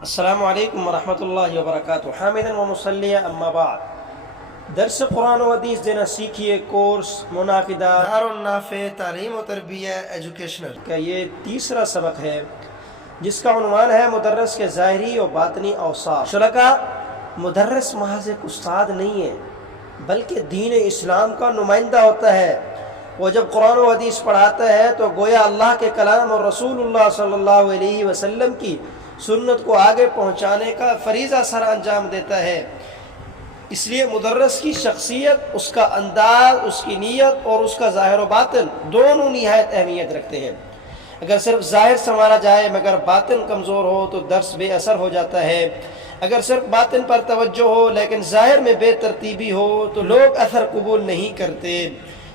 السلام علیکم ورحمۃ اللہ وبرکاتہ۔ حامدن و مصلیہ اما بعد، درس قرآن و حدیث دینا سیکھیے کورس منعقدہ دار النافع تعلیم و تربیہ ایجوکیشنل کا یہ تیسرا سبق ہے، جس کا عنوان ہے مدرس کے ظاہری و باطنی اوصاف۔ شرکا، مدرس محض ایک استاد نہیں ہے بلکہ دین اسلام کا نمائندہ ہوتا ہے۔ وہ جب قرآن و حدیث پڑھاتا ہے تو گویا اللہ کے کلام اور رسول اللہ صلی اللہ علیہ وسلم کی سنت کو آگے پہنچانے کا فریضہ سر انجام دیتا ہے۔ اس لیے مدرس کی شخصیت، اس کا انداز، اس کی نیت اور اس کا ظاہر و باطن دونوں نہایت اہمیت رکھتے ہیں۔ اگر صرف ظاہر سنوارا جائے مگر باطن کمزور ہو تو درس بے اثر ہو جاتا ہے۔ اگر صرف باطن پر توجہ ہو لیکن ظاہر میں بے ترتیبی ہو تو لوگ اثر قبول نہیں کرتے۔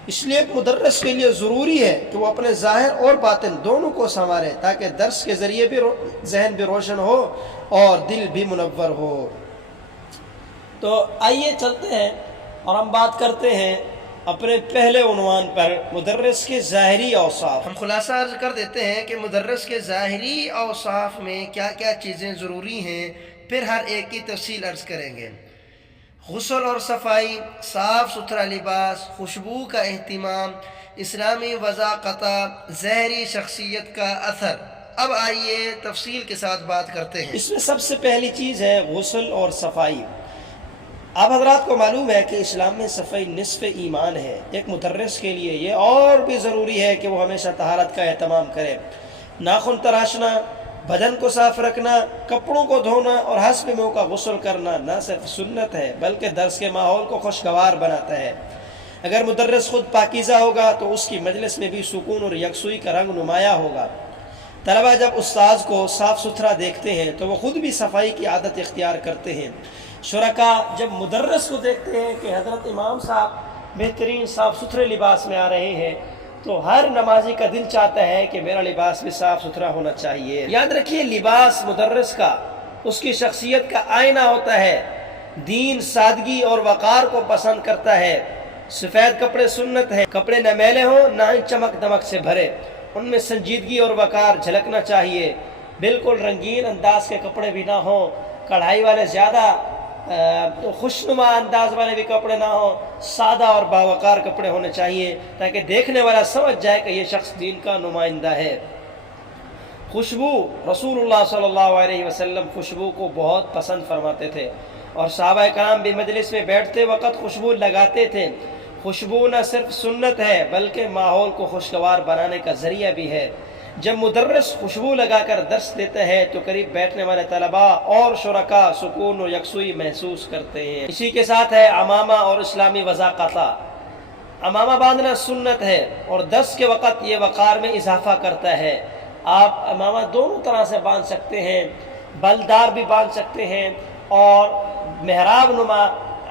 اس لیے ایک مدرس کے لیے ضروری ہے کہ وہ اپنے ظاہر اور باطن دونوں کو سنوارے تاکہ درس کے ذریعے بھی ذہن بھی روشن ہو اور دل بھی منور ہو۔ تو آئیے چلتے ہیں اور ہم بات کرتے ہیں اپنے پہلے عنوان پر، مدرس کے ظاہری اوصاف۔ ہم خلاصہ عرض کر دیتے ہیں کہ مدرس کے ظاہری اوصاف میں کیا کیا چیزیں ضروری ہیں، پھر ہر ایک کی تفصیل عرض کریں گے۔ غسل اور صفائی، صاف ستھرا لباس، خوشبو کا اہتمام، اسلامی وضاقت، ظاہری شخصیت کا اثر۔ اب آئیے تفصیل کے ساتھ بات کرتے ہیں۔ اس میں سب سے پہلی چیز ہے غسل اور صفائی۔ آپ حضرات کو معلوم ہے کہ اسلام میں صفائی نصف ایمان ہے۔ ایک مدرس کے لیے یہ اور بھی ضروری ہے کہ وہ ہمیشہ طہارت کا اہتمام کرے۔ ناخن تراشنا، بدن کو صاف رکھنا، کپڑوں کو دھونا اور حسب موقع غسل کرنا نہ صرف سنت ہے بلکہ درس کے ماحول کو خوشگوار بناتا ہے۔ اگر مدرس خود پاکیزہ ہوگا تو اس کی مجلس میں بھی سکون اور یکسوئی کا رنگ نمایاں ہوگا۔ طلبہ جب استاذ کو صاف ستھرا دیکھتے ہیں تو وہ خود بھی صفائی کی عادت اختیار کرتے ہیں۔ شرکا جب مدرس کو دیکھتے ہیں کہ حضرت امام صاحب بہترین صاف ستھرے لباس میں آ رہے ہیں تو ہر نمازی کا دل چاہتا ہے کہ میرا لباس بھی صاف ستھرا ہونا چاہیے۔ یاد رکھیے، لباس مدرس کا اس کی شخصیت کا آئینہ ہوتا ہے۔ دین سادگی اور وقار کو پسند کرتا ہے۔ سفید کپڑے سنت ہے، کپڑے نہ میلے ہوں نہ ہی چمک دمک سے بھرے، ان میں سنجیدگی اور وقار جھلکنا چاہیے۔ بالکل رنگین انداز کے کپڑے بھی نہ ہوں، کڑھائی والے زیادہ تو خوشنما انداز والے بھی کپڑے نہ ہوں، سادہ اور باوقار کپڑے ہونے چاہیے تاکہ دیکھنے والا سمجھ جائے کہ یہ شخص دین کا نمائندہ ہے۔ خوشبو، رسول اللہ صلی اللہ علیہ وسلم خوشبو کو بہت پسند فرماتے تھے اور صحابہ کرام بھی مجلس میں بیٹھتے وقت خوشبو لگاتے تھے۔ خوشبو نہ صرف سنت ہے بلکہ ماحول کو خوشگوار بنانے کا ذریعہ بھی ہے۔ جب مدرس خوشبو لگا کر درس دیتا ہے تو قریب بیٹھنے والے طلباء اور شرکاء سکون و یکسوئی محسوس کرتے ہیں۔ اسی کے ساتھ ہے امامہ اور اسلامی وضاقت۔ امامہ باندھنا سنت ہے اور درس کے وقت یہ وقار میں اضافہ کرتا ہے۔ آپ امامہ دونوں طرح سے باندھ سکتے ہیں، بلدار بھی باندھ سکتے ہیں اور محراب نما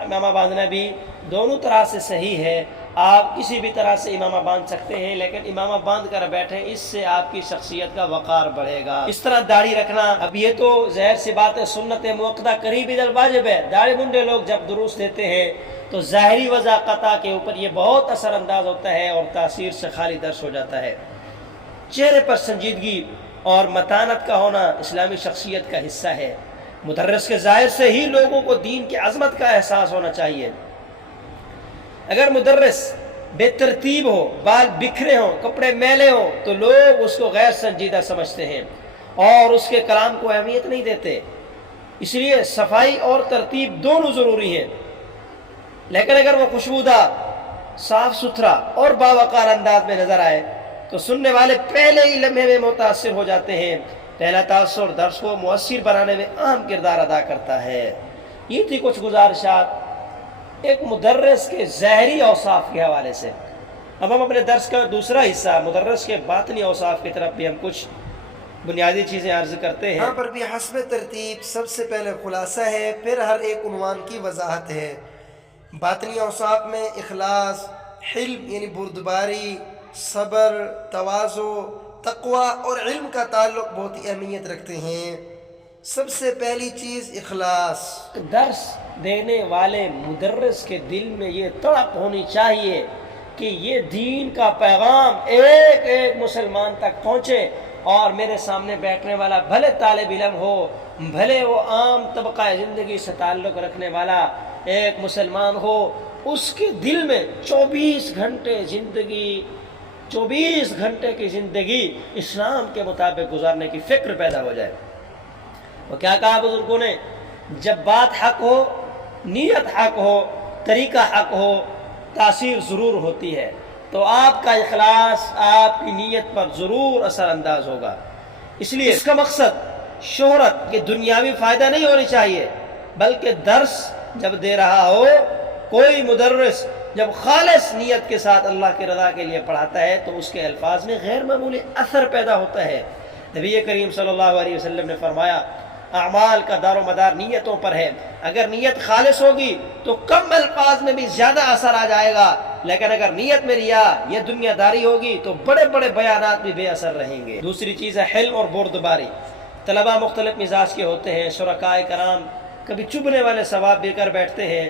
امامہ باندھنا بھی دونوں طرح سے صحیح ہے۔ آپ کسی بھی طرح سے امامہ باندھ سکتے ہیں لیکن امامہ باندھ کر بیٹھیں، اس سے آپ کی شخصیت کا وقار بڑھے گا۔ اس طرح داڑھی رکھنا، اب یہ تو ظاہر سی بات ہے، سنت مؤکدہ قریبی در واجب ہے۔ داڑھی منڈے لوگ جب دروس دیتے ہیں تو ظاہری وضاقت کے اوپر یہ بہت اثر انداز ہوتا ہے اور تاثیر سے خالی درس ہو جاتا ہے۔ چہرے پر سنجیدگی اور متانت کا ہونا اسلامی شخصیت کا حصہ ہے۔ مدرس کے ظاہر سے ہی لوگوں کو دین کی عظمت کا احساس ہونا چاہیے۔ اگر مدرس بے ترتیب ہو، بال بکھرے ہوں، کپڑے میلے ہوں تو لوگ اس کو غیر سنجیدہ سمجھتے ہیں اور اس کے کلام کو اہمیت نہیں دیتے۔ اس لیے صفائی اور ترتیب دونوں ضروری ہیں، لیکن اگر وہ خوشبودار، صاف ستھرا اور باوقار انداز میں نظر آئے تو سننے والے پہلے ہی لمحے میں متاثر ہو جاتے ہیں۔ پہلا تاثر درس کو مؤثر بنانے میں اہم کردار ادا کرتا ہے۔ یہ تھی کچھ گزارشات ایک مدرس کے ظاہری اوصاف کے حوالے سے۔ اب ہم اپنے درس کا دوسرا حصہ مدرس کے باطنی اوصاف کی طرف بھی ہم کچھ بنیادی چیزیں عرض کرتے ہیں۔ یہاں پر بھی حسب ترتیب سب سے پہلے خلاصہ ہے، پھر ہر ایک عنوان کی وضاحت ہے۔ باطنی اوصاف میں اخلاص، حلم یعنی بردباری، صبر، تواضع، تقوی اور علم کا تعلق بہت ہی اہمیت رکھتے ہیں۔ سب سے پہلی چیز اخلاص۔ درس دینے والے مدرس کے دل میں یہ تڑپ ہونی چاہیے کہ یہ دین کا پیغام ایک ایک مسلمان تک پہنچے اور میرے سامنے بیٹھنے والا بھلے طالب علم ہو، بھلے وہ عام طبقہ زندگی سے تعلق رکھنے والا ایک مسلمان ہو، اس کے دل میں 24 گھنٹے کی زندگی اسلام کے مطابق گزارنے کی فکر پیدا ہو جائے۔ وہ کیا کہا بزرگوں نے؟ جب بات حق ہو، نیت حق ہو، طریقہ حق ہو، تاثیر ضرور ہوتی ہے۔ تو آپ کا اخلاص آپ کی نیت پر ضرور اثر انداز ہوگا۔ اس لیے اس کا مقصد شہرت کے دنیاوی فائدہ نہیں ہونی چاہیے، بلکہ درس جب دے رہا ہو، کوئی مدرس جب خالص نیت کے ساتھ اللہ کی رضا کے لیے پڑھاتا ہے تو اس کے الفاظ میں غیر معمولی اثر پیدا ہوتا ہے۔ نبی کریم صلی اللہ علیہ وسلم نے فرمایا اعمال کا دار و مدار نیتوں پر ہے۔ اگر نیت خالص ہوگی تو کم الفاظ میں بھی زیادہ اثر آ جائے گا، لیکن اگر نیت میں ریا یا دنیا داری ہوگی تو بڑے بڑے بیانات بھی بے اثر رہیں گے۔ دوسری چیز ہے حلم اور بردباری۔ طلباء مختلف مزاج کے ہوتے ہیں، شرکائے کرام کبھی چبھنے والے ثواب بھی کر بیٹھتے ہیں،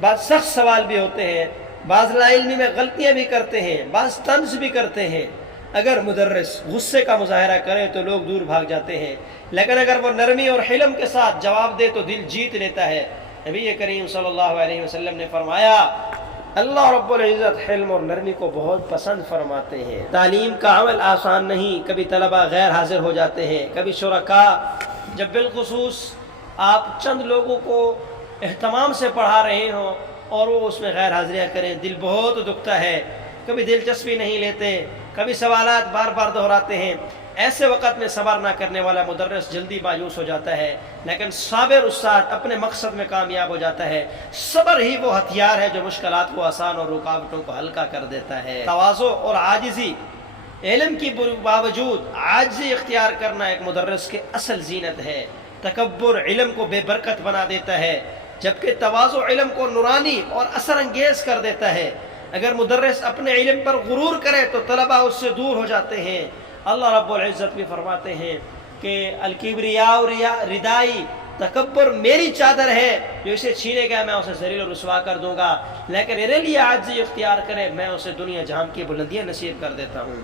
بعض سخت سوال بھی ہوتے ہیں، بعض لا علمی میں غلطیاں بھی کرتے ہیں، بعض طنز بھی کرتے ہیں۔ اگر مدرس غصے کا مظاہرہ کرے تو لوگ دور بھاگ جاتے ہیں، لیکن اگر وہ نرمی اور حلم کے ساتھ جواب دے تو دل جیت لیتا ہے۔ نبی کریم صلی اللہ علیہ وسلم نے فرمایا اللہ رب العزت حلم اور نرمی کو بہت پسند فرماتے ہیں۔ تعلیم کا عمل آسان نہیں، کبھی طلباء غیر حاضر ہو جاتے ہیں، کبھی شرکاء جب بالخصوص آپ چند لوگوں کو اہتمام سے پڑھا رہے ہوں اور وہ اس میں غیر حاضریاں کریں، دل بہت دکھتا ہے، کبھی دلچسپی نہیں لیتے، کبھی سوالات بار بار دہراتے ہیں۔ ایسے وقت میں صبر نہ کرنے والا مدرس جلدی مایوس ہو جاتا ہے، لیکن صابر استاد اپنے مقصد میں کامیاب ہو جاتا ہے۔ صبر ہی وہ ہتھیار ہے جو مشکلات کو آسان اور رکاوٹوں کو ہلکا کر دیتا ہے۔ تواضع اور عاجزی، علم کی باوجود عاجزی اختیار کرنا ایک مدرس کے اصل زینت ہے۔ تکبر علم کو بے برکت بنا دیتا ہے، جبکہ تواضع علم کو نورانی اور اثر انگیز کر دیتا ہے۔ اگر مدرس اپنے علم پر غرور کرے تو طلباء اس سے دور ہو جاتے ہیں۔ اللہ رب العزت بھی فرماتے ہیں کہ الکبریاء ردائی، تکبر میری چادر ہے، جو اسے چھینے گا میں اسے ذلیل و رسوا کر دوں گا، لیکن میرے لیے عاجزی اختیار کرے میں اسے دنیا جہان کی بلندیاں نصیب کر دیتا ہوں۔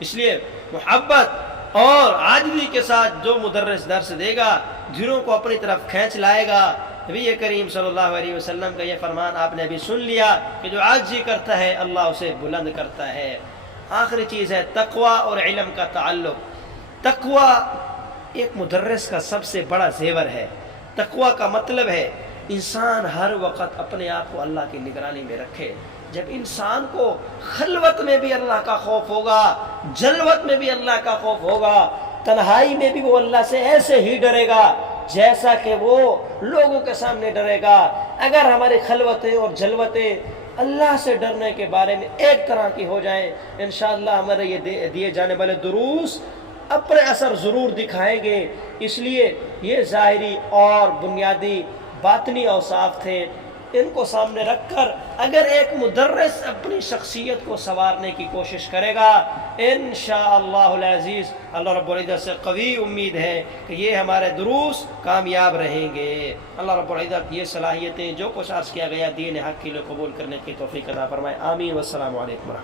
اس لیے محبت اور عاجزی کے ساتھ جو مدرس درس دے گا دلوں کو اپنی طرف کھینچ لائے گا۔ نبی کریم صلی اللہ علیہ وسلم کا یہ فرمان آپ نے ابھی سن لیا کہ جو عاجزی کرتا ہے اللہ اسے بلند کرتا ہے۔ آخری چیز ہے تقوی اور علم کا تعلق۔ تقوی ایک مدرس کا سب سے بڑا زیور ہے۔ تقوی کا مطلب ہے انسان ہر وقت اپنے آپ کو اللہ کی نگرانی میں رکھے۔ جب انسان کو خلوت میں بھی اللہ کا خوف ہوگا، جلوت میں بھی اللہ کا خوف ہوگا، تنہائی میں بھی وہ اللہ سے ایسے ہی ڈرے گا جیسا کہ وہ لوگوں کے سامنے ڈرے گا۔ اگر ہماری خلوتیں اور جلوتیں اللہ سے ڈرنے کے بارے میں ایک طرح کی ہو جائیں، انشاءاللہ ہمارے یہ دیے جانے والے دروس اپنے اثر ضرور دکھائیں گے۔ اس لیے یہ ظاہری اور بنیادی باطنی اوصاف تھے، ان کو سامنے رکھ کر اگر ایک مدرس اپنی شخصیت کو سنوارنے کی کوشش کرے گا، انشاءاللہ العزیز اللہ رب العزت سے قوی امید ہے کہ یہ ہمارے دروس کامیاب رہیں گے۔ اللہ رب العزت یہ صلاحیتیں جو کچھ عرض کیا گیا دین حق کے لیے قبول کرنے کی توفیق عطا فرمائے۔ آمین والسلام علیکم ورحمۃ اللہ۔